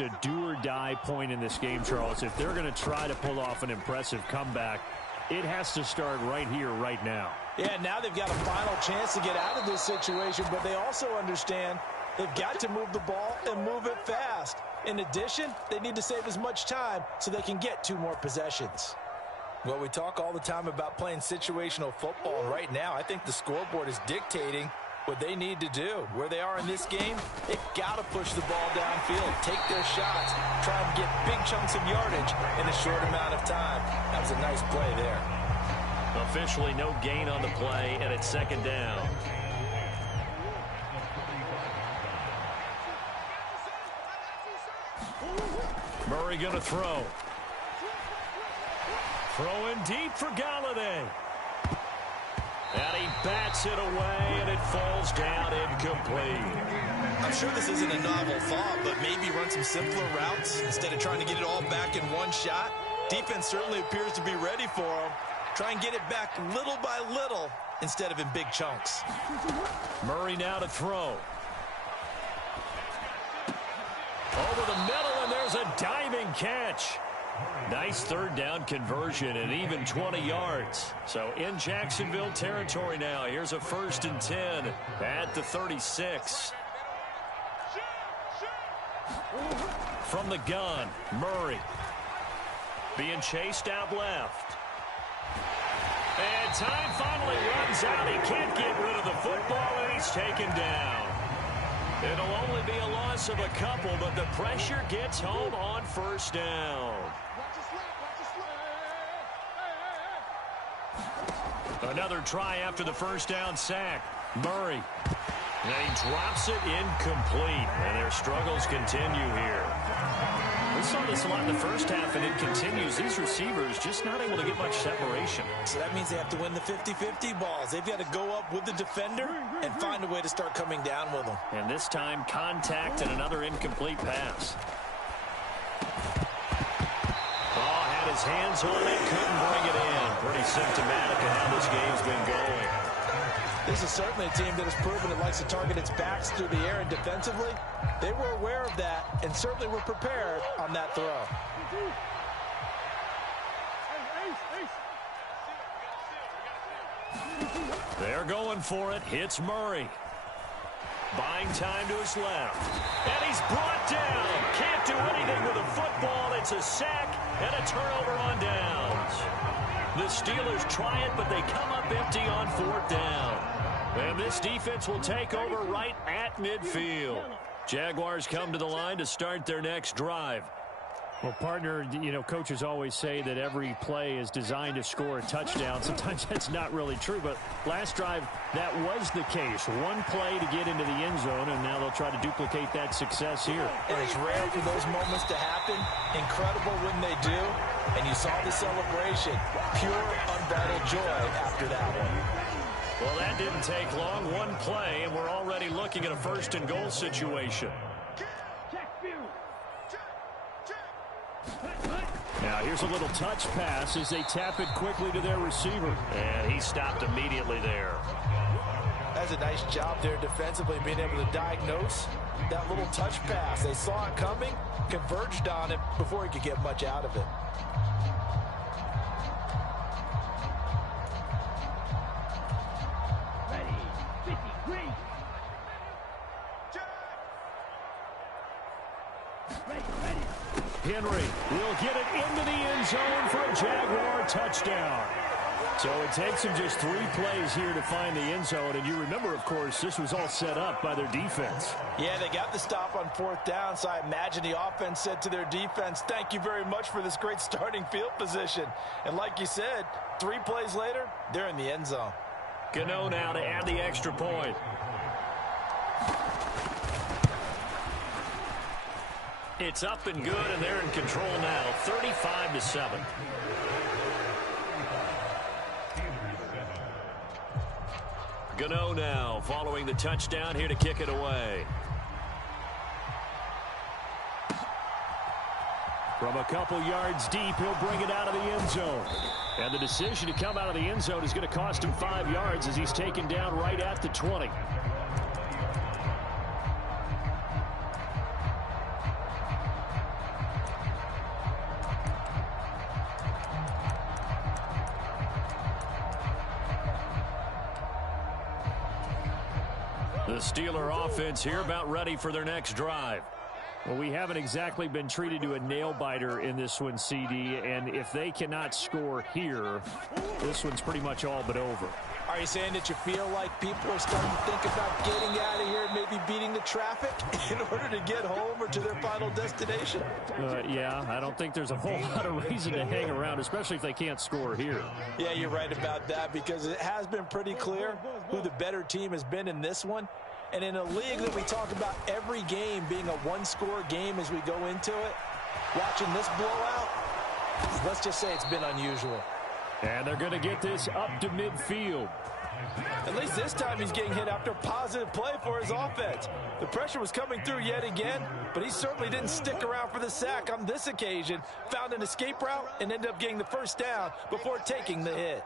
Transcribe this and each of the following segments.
a do-or-die point in this game, Charles. If they're going to try to pull off an impressive comeback, it has to start right here, right now. Yeah, now they've got a final chance to get out of this situation, but they also understand they've got to move the ball and move it fast. In addition, they need to save as much time so they can get 2 more possessions. Well, we talk all the time about playing situational football. Right now, I think the scoreboard is dictating what they need to do. Where they are in this game, they've got to push the ball downfield, take their shots, try and get big chunks of yardage in a short amount of time. That was a nice play there. Officially no gain on the play, and it's 2nd down. Murray going to throw. Throwing deep for Galladay. And he bats it away, and it falls down incomplete. I'm sure this isn't a novel thought, but maybe run some simpler routes instead of trying to get it all back in one shot. Defense certainly appears to be ready for him. Try and get it back little by little instead of in big chunks. Murray now to throw. Over the middle, and there's a diving catch. Nice 3rd down conversion and even 20 yards. So in Jacksonville territory now. Here's a 1st and 10 at the 36. From the gun, Murray. Being chased out left. And time finally runs out. He can't get rid of the football, and he's taken down. It'll only be a loss of a couple, but the pressure gets home on 1st down. Another try after the 1st down sack. Murray. And he drops it incomplete. And their struggles continue here. We saw this a lot in the first half, and it continues. These receivers just not able to get much separation. So that means they have to win the 50-50 balls. They've got to go up with the defender and find a way to start coming down with them. And this time, contact and another incomplete pass. Oh, had his hands on it, couldn't bring it in. Pretty symptomatic of how this game's been going. This is certainly a team that has proven it likes to target its backs through the air and defensively. They were aware of that and certainly were prepared on that throw. They're going for it. Hits Murray. Buying time to his left. And he's brought down. Can't do anything with a football. It's a sack and a turnover on downs. The Steelers try it, but they come up empty on 4th down. And this defense will take over right at midfield. Jaguars come to the line to start their next drive. Well, partner, you know, coaches always say that every play is designed to score a touchdown. Sometimes that's not really true, but last drive, that was the case. One play to get into the end zone, and now they'll try to duplicate that success here. And it's rare for those moments to happen. Incredible when they do. And you saw the celebration. Pure, unbridled joy after that one. Well, that didn't take long. One play, and we're already looking at a 1st and goal situation. Now here's a little touch pass as they tap it quickly to their receiver. And he stopped immediately there. That's a nice job there defensively, being able to diagnose that little touch pass. They saw it coming, converged on it before he could get much out of it. Henry will get it into the end zone for a Jaguar touchdown. So it takes them just 3 plays here to find the end zone. And you remember, of course, this was all set up by their defense. Yeah, they got the stop on 4th down, so I imagine the offense said to their defense, thank you very much for this great starting field position. And like you said, 3 plays later, they're in the end zone. Gano now to add the extra point. It's up and good, and they're in control now, 35-7. Gano now following the touchdown here to kick it away. From a couple yards deep, he'll bring it out of the end zone. And the decision to come out of the end zone is going to cost him 5 yards as he's taken down right at the 20. The Steeler offense here about ready for their next drive. Well, we haven't exactly been treated to a nail-biter in this one, CD, and if they cannot score here, this one's pretty much all but over. Are you saying that you feel like people are starting to think about getting out of here and maybe beating the traffic in order to get home or to their final destination? Yeah, I don't think there's a whole lot of reason to hang around, especially if they can't score here. Yeah, you're right about that, because it has been pretty clear who the better team has been in this one. And in a league that we talk about every game being a one-score game as we go into it, watching this blowout, let's just say it's been unusual. And they're going to get this up to midfield. At least this time he's getting hit after positive play for his offense. The pressure was coming through yet again, but he certainly didn't stick around for the sack on this occasion. Found an escape route and ended up getting the first down before taking the hit.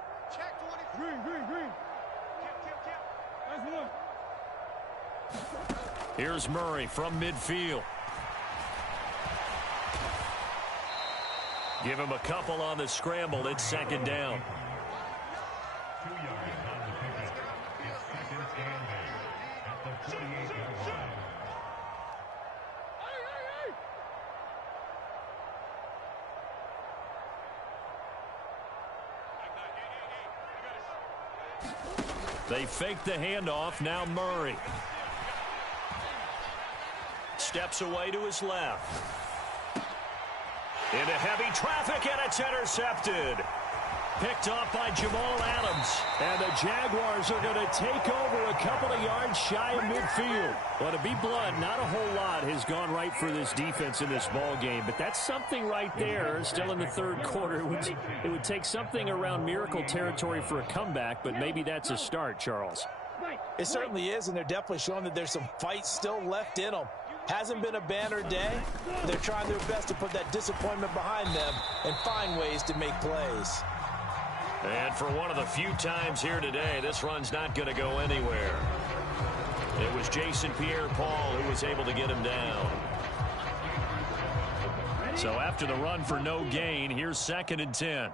Here's Murray from midfield. Give him a couple on the scramble. It's second down. They fake the handoff. Now Murray. Steps away to his left. Into heavy traffic, and it's intercepted. Picked off by Jamal Adams. And the Jaguars are going to take over a couple of yards shy of midfield. Well, to be blunt, not a whole lot has gone right for this defense in this ball game, but that's something right there. Still in the third quarter. It would take something around miracle territory for a comeback, but maybe that's a start, Charles. It certainly is, and they're definitely showing that there's some fight still left in them. Hasn't been a banner day. They're trying their best to put that disappointment behind them and find ways to make plays. And for one of the few times here today, this run's not going to go anywhere. It was Jason Pierre-Paul who was able to get him down. So after the run for no gain, here's 2nd and 10.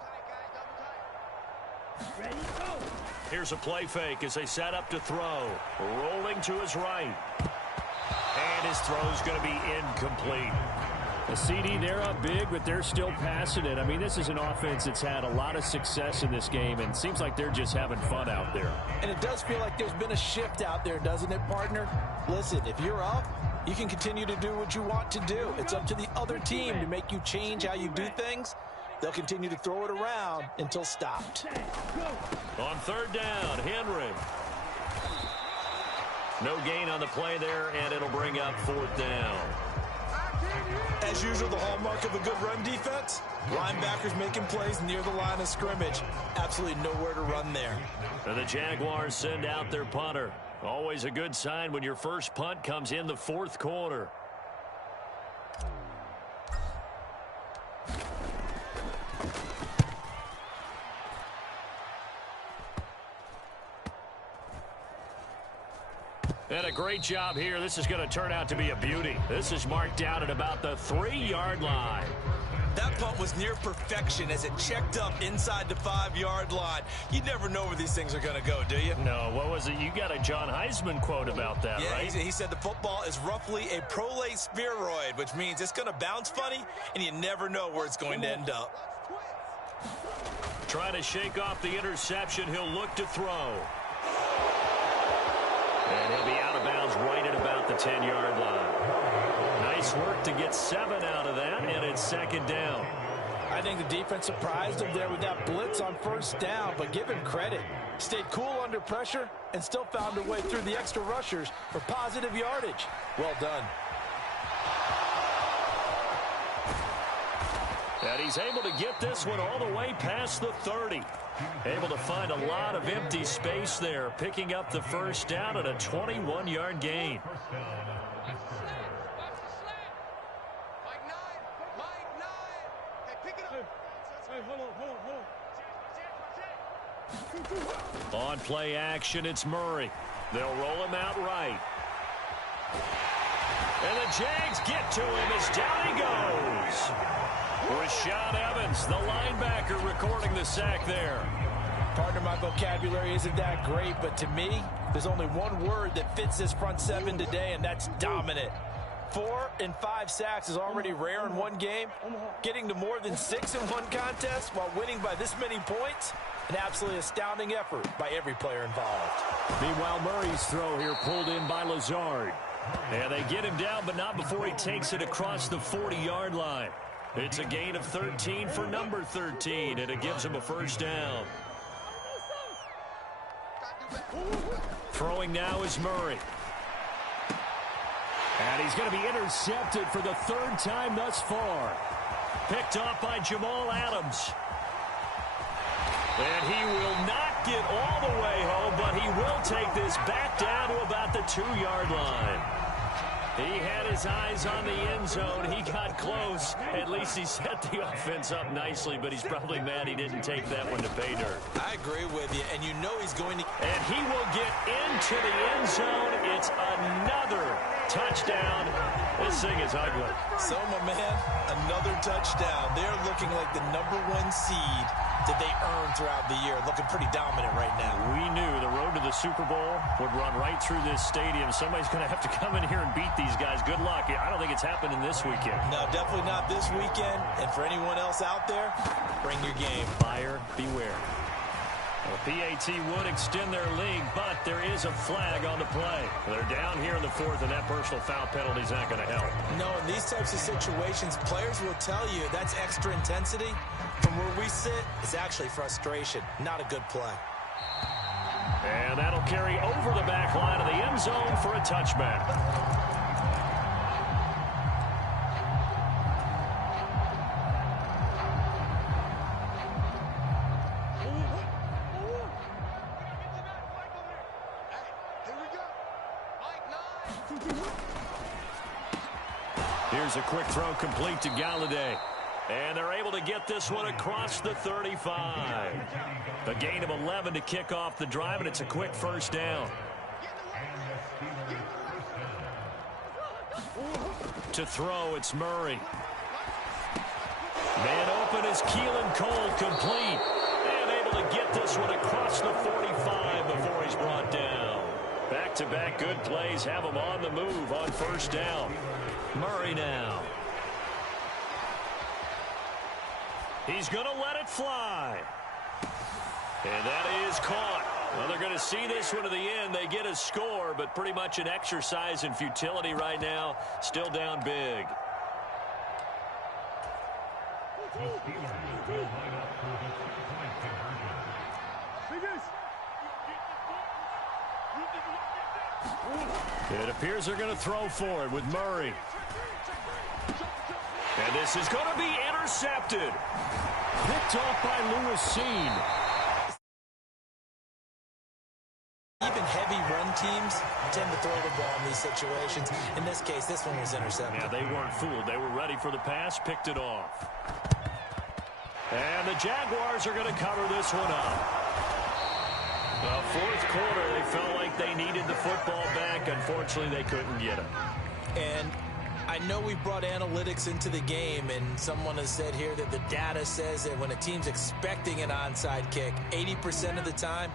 Here's a play fake as they set up to throw. Rolling to his right. And his throw's going to be incomplete. The CD, they're up big, but they're still passing it. I mean, this is an offense that's had a lot of success in this game, and it seems like they're just having fun out there. And it does feel like there's been a shift out there, doesn't it, partner? Listen, if you're up, you can continue to do what you want to do. It's up to the other team to make you change how you do things. They'll continue to throw it around until stopped. On 3rd down, Henry. No gain on the play there, and it'll bring up 4th down. As usual, the hallmark of a good run defense, linebackers making plays near the line of scrimmage. Absolutely nowhere to run there. And the Jaguars send out their punter. Always a good sign when your first punt comes in the 4th quarter. And a great job here. This is going to turn out to be a beauty. This is marked out at about the 3-yard line. That punt was near perfection as it checked up inside the 5-yard line. You never know where these things are going to go, do you? No, what was it? You got a John Heisman quote about that, yeah, right? He said the football is roughly a prolate spheroid, which means it's going to bounce funny, and you never know where it's going to end up. Trying to shake off the interception. He'll look to throw. And he'll be out of bounds right at about the 10-yard line. Nice work to get 7 out of that, and it's 2nd down. I think the defense surprised him there with that blitz on 1st down, but give him credit. Stayed cool under pressure and still found a way through the extra rushers for positive yardage. Well done. And he's able to get this one all the way past the 30. Able to find a lot of empty space there, picking up the 1st down at a 21-yard gain. On play action, it's Murray. They'll roll him out right. And the Jags get to him as down he goes. Rashaan Evans, the linebacker, recording the sack there. Partner, my vocabulary isn't that great, but to me, there's only one word that fits this front seven today, and that's dominant. 4 and 5 sacks is already rare in one game. Getting to more than 6 in one contest while winning by this many points, an absolutely astounding effort by every player involved. Meanwhile, Murray's throw here pulled in by Lazard. And they get him down, but not before he takes it across the 40-yard line. It's a gain of 13 for number 13, and it gives him a first down. Throwing now is Murray. And he's going to be intercepted for the 3rd time thus far. Picked off by Jamal Adams. And he will not get all the way home, but he will take this back down to about the 2-yard line. He had his eyes on the end zone. He got close. At least he set the offense up nicely, but he's probably mad he didn't take that one to pay dirt. I agree with you, and you know he's going to... And he will get into the end zone. It's another touchdown. This thing is ugly. So, my man, another touchdown. They're looking like the #1 seed that they earned throughout the year. Looking pretty dominant right now. We knew the road to the Super Bowl would run right through this stadium. Somebody's going to have to come in here and beat these guys. Good luck. I don't think it's happening this weekend. No, definitely not this weekend. And for anyone else out there, bring your game. Buyer beware. The PAT would extend their lead, but there is a flag on the play. They're down here in the 4th, and that personal foul penalty is not going to help. No, in these types of situations, players will tell you that's extra intensity. From where we sit, it's actually frustration, not a good play. And that'll carry over the back line of the end zone for a touchback. Here's a quick throw complete to Galladay. And they're able to get this one across the 35. A gain of 11 to kick off the drive, and it's a quick first down. To throw, it's Murray. Man open is Keelan Cole, complete. And able to get this one across the 45 before he's brought down. Back-to-back good plays have him on the move on first down. Murray now. He's going to let it fly. And that is caught. Well, they're going to see this one to the end. They get a score, but pretty much an exercise in futility right now. Still down big. It appears they're going to throw for it with Murray. And this is going to be intercepted. Picked off by Lewis Seen. Even heavy run teams tend to throw the ball in these situations. In this case, this one was intercepted. Yeah, they weren't fooled. They were ready for the pass, picked it off. And the Jaguars are going to cover this one up. The 4th quarter, they felt like they needed the football back. Unfortunately, they couldn't get it. And I know we brought analytics into the game, and someone has said here that the data says that when a team's expecting an onside kick, 80% of the time,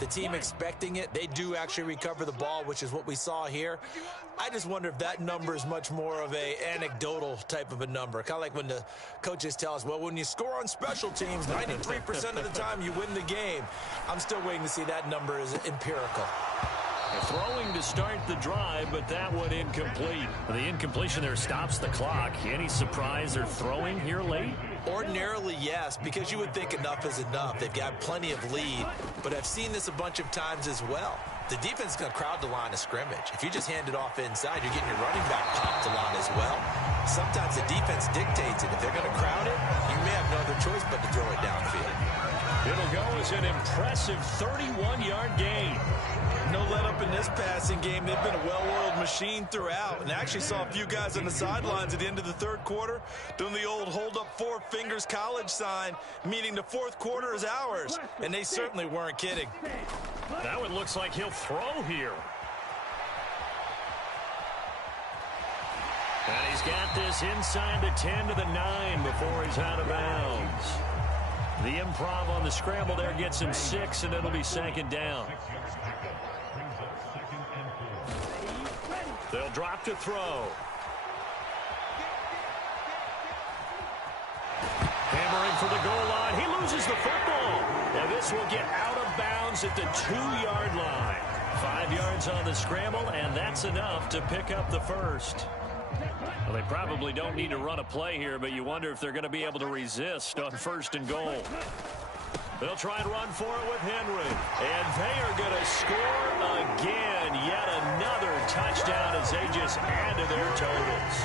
the team expecting it, they do actually recover the ball, which is what we saw here. I just wonder if that number is much more of a anecdotal type of a number. Kind of like when the coaches tell us, well, when you score on special teams, 93% of the time you win the game. I'm still waiting to see that number is empirical. Throwing to start the drive, but that one incomplete. The incompletion there stops the clock. Any surprise they're throwing here late? Ordinarily, yes, because you would think enough is enough. They've got plenty of lead, but I've seen this a bunch of times as well. The defense is going to crowd the line of scrimmage. If you just hand it off inside, you're getting your running back popped a lot as well. Sometimes the defense dictates it. If they're going to crowd it, you may have no other choice but to throw it downfield. It'll go as an impressive 31-yard gain. No let up in this passing game. They've been a well-oiled machine throughout. And I actually saw a few guys on the sidelines at the end of the 3rd quarter doing the old hold up 4 fingers college sign, meaning the 4th quarter is ours. And they certainly weren't kidding. Now it looks like he'll throw here. And he's got this inside the 10 to the 9 before he's out of bounds. The improv on the scramble there gets him 6, and it'll be 2nd down. They'll drop to throw. Hammering for the goal line. He loses the football. And this will get out of bounds at the 2-yard line. 5 yards on the scramble, and that's enough to pick up the first. Well, they probably don't need to run a play here, but you wonder if they're going to be able to resist on 1st and goal. They'll try and run for it with Henry. And they are going to score again. Yet another touchdown as they just add to their totals.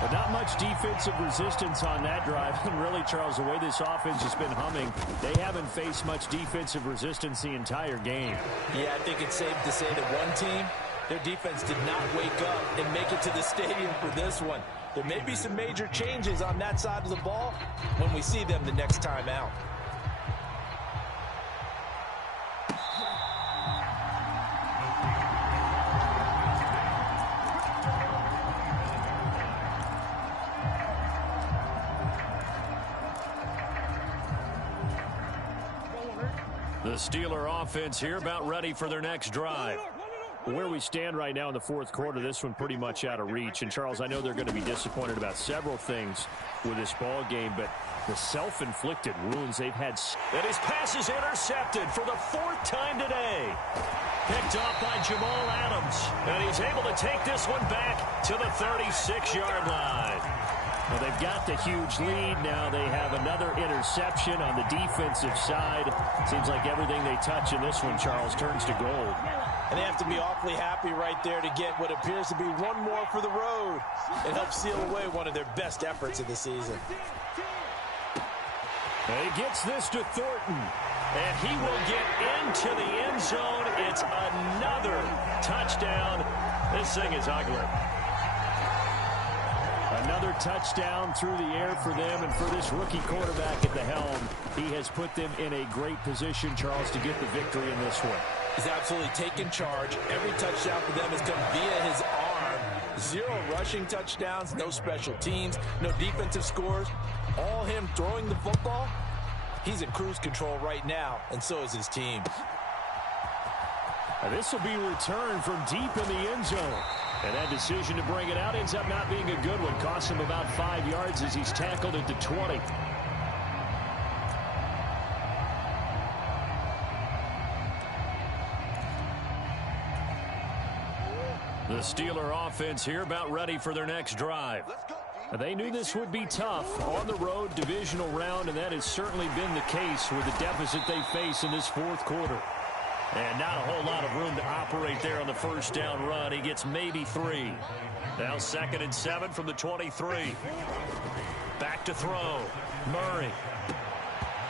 But not much defensive resistance on that drive. And really, Charles, the way this offense has been humming, they haven't faced much defensive resistance the entire game. Yeah, I think it's safe to say that one team, their defense did not wake up and make it to the stadium for this one. There may be some major changes on that side of the ball when we see them the next time out. The Steeler offense here about ready for their next drive. Where we stand right now in the 4th quarter, this one pretty much out of reach. And, Charles, I know they're going to be disappointed about several things with this ball game, but the self-inflicted wounds they've had. And his pass is intercepted for the 4th time today. Picked off by Jamal Adams. And he's able to take this one back to the 36-yard line. Well, they've got the huge lead. Now they have another interception on the defensive side. Seems like everything they touch in this one, Charles, turns to gold. And they have to be awfully happy right there to get what appears to be one more for the road. It helps seal away one of their best efforts of the season. He gets this to Thornton. And he will get into the end zone. It's another touchdown. This thing is ugly. Another touchdown through the air for them, and for this rookie quarterback at the helm, he has put them in a great position, Charles, to get the victory in this one. He's absolutely taken charge. Every touchdown for them has come via his arm. 0 rushing touchdowns, no special teams, no defensive scores. All him throwing the football. He's in cruise control right now, and so is his team. This will be returned from deep in the end zone. And that decision to bring it out ends up not being a good one. Costs him about 5 yards as he's tackled at the 20. The Steeler offense here about ready for their next drive. They knew this would be tough on the road divisional round, and that has certainly been the case with the deficit they face in this 4th quarter. And not a whole lot of room to operate there on the 1st down run. He gets maybe 3. Now 2nd and 7 from the 23. Back to throw. Murray.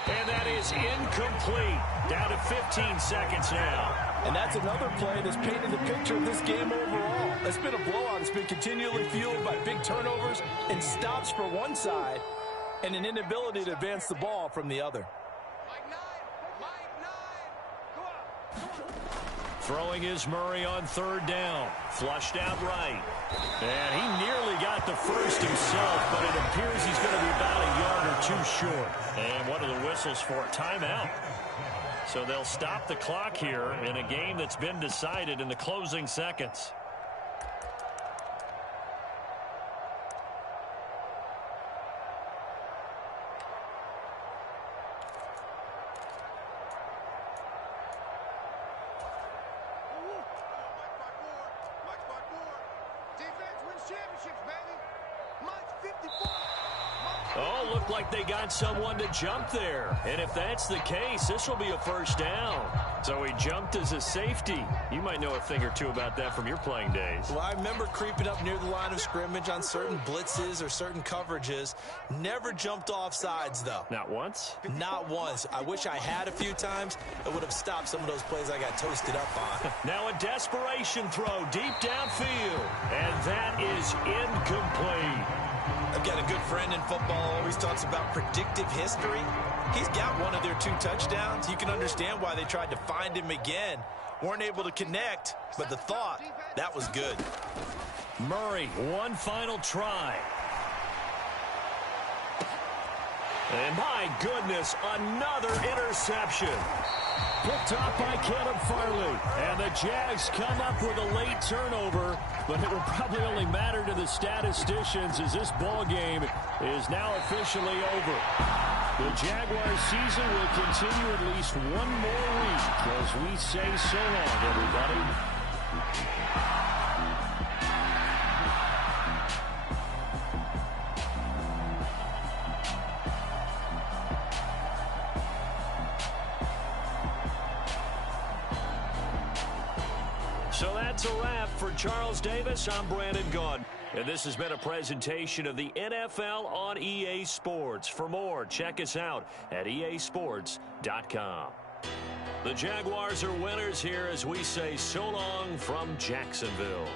And that is incomplete. Down to 15 seconds now. And that's another play that's painted the picture of this game overall. It's been a blowout. It's been continually fueled by big turnovers and stops for one side and an inability to advance the ball from the other. Throwing is Murray on 3rd down. Flushed out right. And he nearly got the first himself, but it appears he's going to be about a yard or 2 short. And one of the whistles for a timeout. So they'll stop the clock here in a game that's been decided in the closing seconds. Oh, looked like they got someone to jump there. And if that's the case, this will be a 1st down. So he jumped as a safety. You might know a thing or two about that from your playing days. Well, I remember creeping up near the line of scrimmage on certain blitzes or certain coverages. Never jumped off sides, though. Not once? Not once. I wish I had a few times. It would have stopped some of those plays I got toasted up on. Now a desperation throw deep downfield. And that is incomplete. I've got a good friend in football, always talks about predictive history. He's got one of their 2 touchdowns. You can understand why they tried to find him again. Weren't able to connect, but the thought, that was good. Murray, one final try. And my goodness, another interception. Picked off by Caleb Farley. And the Jags come up with a late turnover, but it will probably only matter to the statisticians as this ball game is now officially over. The Jaguars season will continue at least one more week as we say so long, everybody. So that's a wrap for Charles Davis. I'm Brandon Gaudin. And this has been a presentation of the NFL on EA Sports. For more, check us out at easports.com. The Jaguars are winners here as we say so long from Jacksonville.